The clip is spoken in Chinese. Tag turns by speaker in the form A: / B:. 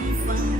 A: 一分